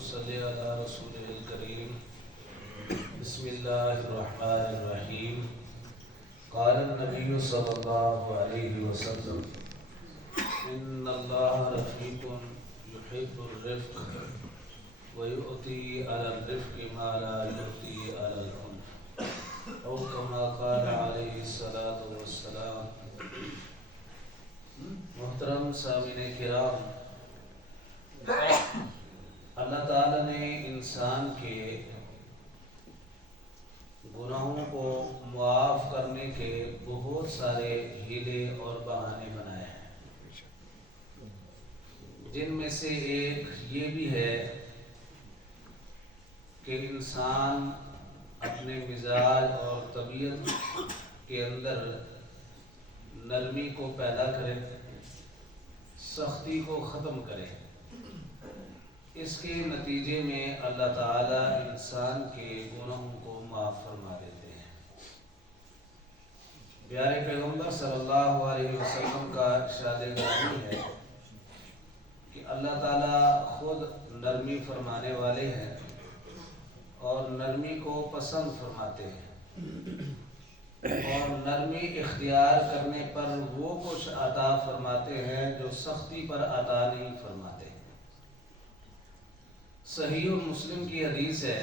صلی علی رسول الکریم بسم اللہ الرحمن الرحیم قال النبی صلی اللہ علیہ وسلم ان اللہ رفیق یحب الرفق ویؤتی علی الرفق ما لا یؤتی علی العنف او کما قال علیہ الصلاۃ والسلام۔ محترم سامعین کرام، اللہ تعالیٰ نے انسان کے گناہوں کو معاف کرنے کے بہت سارے ہیلے اور بہانے بنائے ہیں، جن میں سے ایک یہ بھی ہے کہ انسان اپنے مزاج اور طبیعت کے اندر نرمی کو پیدا کرے، سختی کو ختم کرے۔ اس کے نتیجے میں اللہ تعالیٰ انسان کے گناہوں کو معاف فرما دیتے ہیں۔ پیارے پیغمبر صلی اللہ علیہ وسلم کا ارشاد گرامی ہے کہ اللہ تعالیٰ خود نرمی فرمانے والے ہیں اور نرمی کو پسند فرماتے ہیں، اور نرمی اختیار کرنے پر وہ کچھ عطا فرماتے ہیں جو سختی پر عطا نہیں فرماتے۔ صحیح مسلم کی حدیث ہے،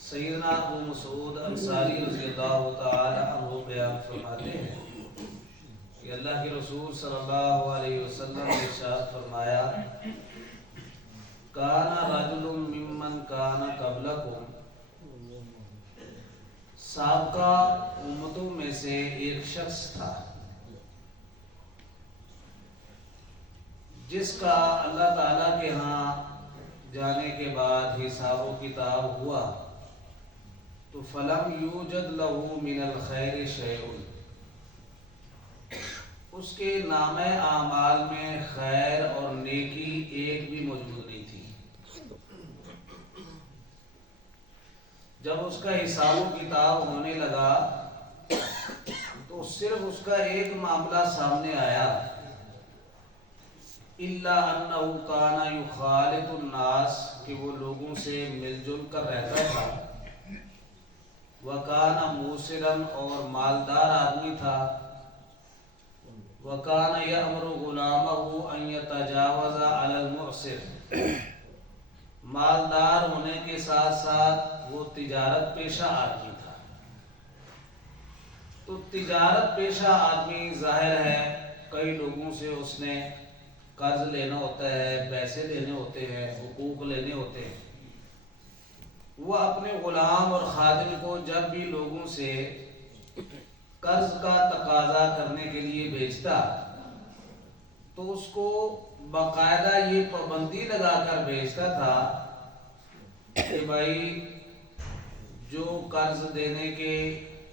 سیدنا ابو مسعود انصاری رضی اللہ تعالی عنہ بیان فرماتے ہیں کہ اللہ کے رسول صلی اللہ علیہ وسلم نے ارشاد فرمایا، کان رجل ممن کان قبلکم، سابقہ امتوں میں سے ایک شخص تھا جس کا اللہ تعالیٰ کے ہاں جانے کے بعد حساب و کتاب ہوا تو فلم یوجد لہ من الخیر شیء، اس کے نامہ اعمال میں خیر اور نیکی ایک بھی موجود نہیں تھی۔ جب اس کا حساب و کتاب ہونے لگا تو صرف اس کا ایک معاملہ سامنے آیا، الا انہ کان یخالط الناس، کہ وہ لوگوں سے مل جل کر رہتا تھا، وکان موسرا، اور مالدار آدمی تھا، وکان یأمر غلامہ ان یتجاوز علی المعسر، مالدار ہونے کے ساتھ ساتھ وہ تجارت پیشہ آدمی تھا۔ تو تجارت پیشہ آدمی ظاہر ہے کئی لوگوں سے اس نے قرض لینا ہوتا ہے، پیسے لینے ہوتے ہیں، حقوق لینے ہوتے ہیں۔ وہ اپنے غلام اور خادم کو جب بھی لوگوں سے قرض کا تقاضا کرنے کے لیے بھیجتا تو اس کو باقاعدہ یہ پابندی لگا کر بھیجتا تھا کہ بھائی جو قرض دینے کے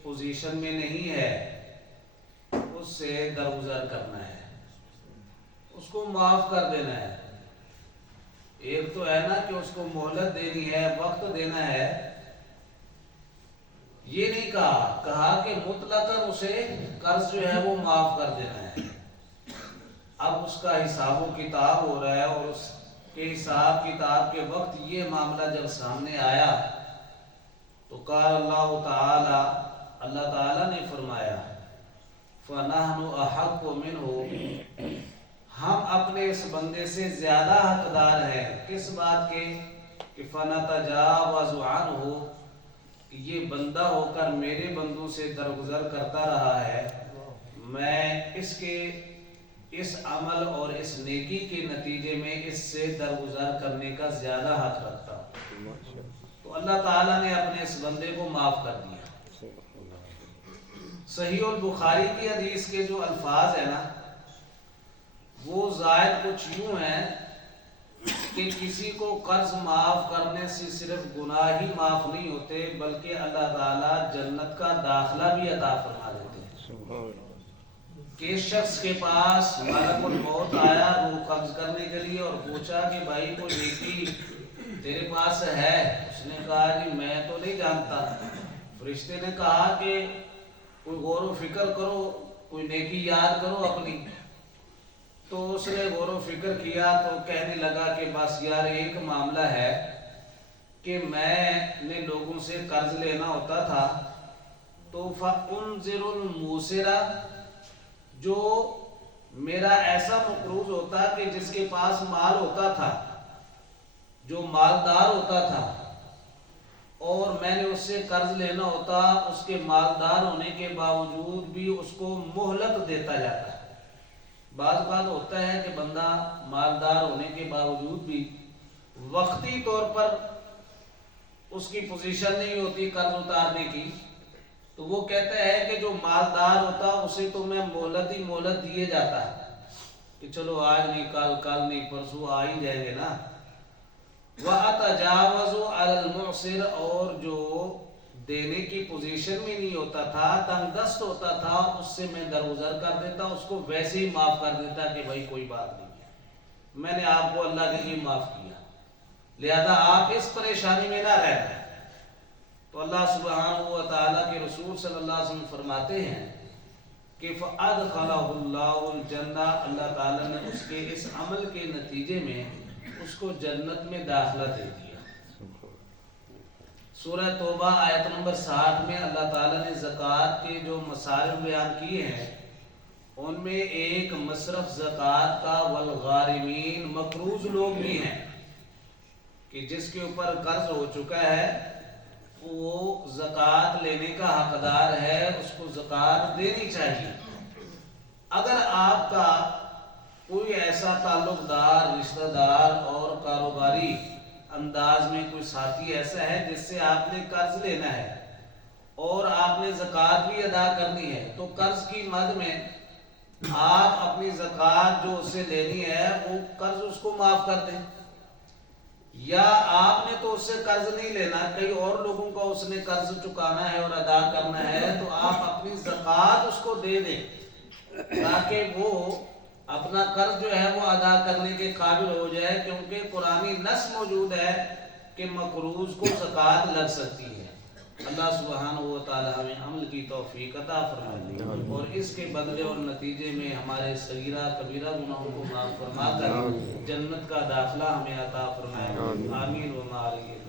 پوزیشن میں نہیں ہے اس سے درگزر کرنا ہے، اس کو معاف کر دینا ہے۔ ایک تو ہے نا کہ اس کو مہلت دینی ہے، وقت دینا ہے، یہ نہیں کہا کہ مطلقاً اسے قرض جو ہے وہ معاف کر دینا ہے۔ اب اس کا حساب و کتاب ہو رہا ہے اور اس کے حساب کتاب کے وقت یہ معاملہ جب سامنے آیا تو قال اللہ تعالی، اللہ تعالیٰ نے فرمایا، فَنَحْنُ أَحَقُّ مِنْهُ، ہم اپنے اس بندے سے زیادہ حقدار ہیں۔ کس بات کے؟ کہ فَنَتَجَاوَزُ عَنْهُ، یہ بندہ ہو کر میرے بندوں سے درگزر کرتا رہا ہے، میں اس کے اس عمل اور اس نیکی کے نتیجے میں اس سے درگزر کرنے کا زیادہ حق رکھتا ہوں۔ تو اللہ تعالیٰ نے اپنے اس بندے کو معاف کر دیا۔ صحیح البخاری کی حدیث کے جو الفاظ ہیں نا وہ زائد کچھ یوں ہیں کہ کسی کو قرض معاف کرنے سے صرف گناہ ہی معاف نہیں ہوتے بلکہ اللہ تعالیٰ جنت کا داخلہ بھی عطا فرما دیتے ہیں۔ کہ اس شخص کے پاس ملک الموت آیا روح قبض کرنے کے لیے اور پوچھا کہ بھائی کوئی نیکی تیرے پاس ہے؟ اس نے کہا کہ میں تو نہیں جانتا۔ فرشتے نے کہا کہ کوئی غور و فکر کرو، کوئی نیکی یاد کرو اپنی۔ تو اس نے غور و فکر کیا تو کہنے لگا کہ بس یار ایک معاملہ ہے کہ میں نے لوگوں سے قرض لینا ہوتا تھا تو فَأُنذِرُ الْمُوسِرَ، جو میرا ایسا مقروض ہوتا کہ جس کے پاس مال ہوتا تھا، جو مالدار ہوتا تھا، اور میں نے اس سے قرض لینا ہوتا، اس کے مالدار ہونے کے باوجود بھی اس کو مہلت دیتا جاتا ہے۔ بعض بات ہوتا ہے کہ بندہ مالدار ہونے کے باوجود بھی وقتی طور پر اس کی پوزیشن نہیں ہوتی قرض اتارنے کی، تو وہ کہتا ہے کہ جو مالدار ہوتا اسے تو میں مہلت ہی مہلت دیے جاتا ہے کہ چلو آج نہیں کل نہیں پرسوں آ ہی جائیں گے نا۔ وَأَتَجَاوَزُ عَلَى الْمُعْسِرِ، اور جو دینے کی پوزیشن میں نہیں ہوتا تھا، تنگ دست ہوتا تھا، اس سے میں درگزر کر دیتا، اس کو ویسے ہی معاف کر دیتا کہ بھائی کوئی بات نہیں ہے، میں نے آپ کو اللہ کے لیے معاف کیا، لہذا آپ اس پریشانی میں نہ رہنا۔ تو اللہ سبحانہ و تعالیٰ کے رسول صلی اللہ علیہ وسلم فرماتے ہیں کہ فَأَدْخَلَهُ اللَّهُ الْجَنَّةَ، اللہ تعالیٰ نے اس کے اس عمل کے نتیجے میں اس کو جنت میں داخلہ دے دیا۔ سورہ توبہ آیت نمبر 60 میں اللہ تعالیٰ نے زکوٰۃ کے جو مصارف بیان کیے ہیں ان میں ایک مصرف زکوٰۃ کا والغارمین، مقروض لوگ بھی ہیں کہ جس کے اوپر قرض ہو چکا ہے وہ زکوٰۃ لینے کا حقدار ہے، اس کو زکوٰۃ دینی چاہیے۔ اگر آپ کا کوئی ایسا تعلق دار، رشتہ دار اور کاروباری انداز میں کوئی ساتھی ایسا ہے جس سے آپ نے قرض لینا ہے اور آپ نے زکوٰۃ بھی ادا کرنی ہے، تو قرض کی مد میں آپ اپنی زکوٰۃ جو اس سے لینی ہے وہ قرض اس کو معاف کر دیں، یا آپ نے تو اس سے قرض نہیں لینا، کئی اور لوگوں کا اس نے قرض چکانا ہے اور ادا کرنا ہے، تو آپ اپنی زکوٰۃ اس کو دے دیں تاکہ وہ اپنا قرض جو ہے وہ ادا کرنے کے قابل ہو جائے، کیونکہ قرآنی نص موجود ہے کہ مقروض کو زکوٰۃ لگ سکتی ہے۔ اللہ سبحانہ و تعالی ہمیں عمل کی توفیق عطا فرمائے اور اس کے بدلے اور نتیجے میں ہمارے صغیرہ کبیرہ گناہوں کو معاف فرما کر جنت کا داخلہ ہمیں عطا فرمائے۔ آمین و ما علیہ۔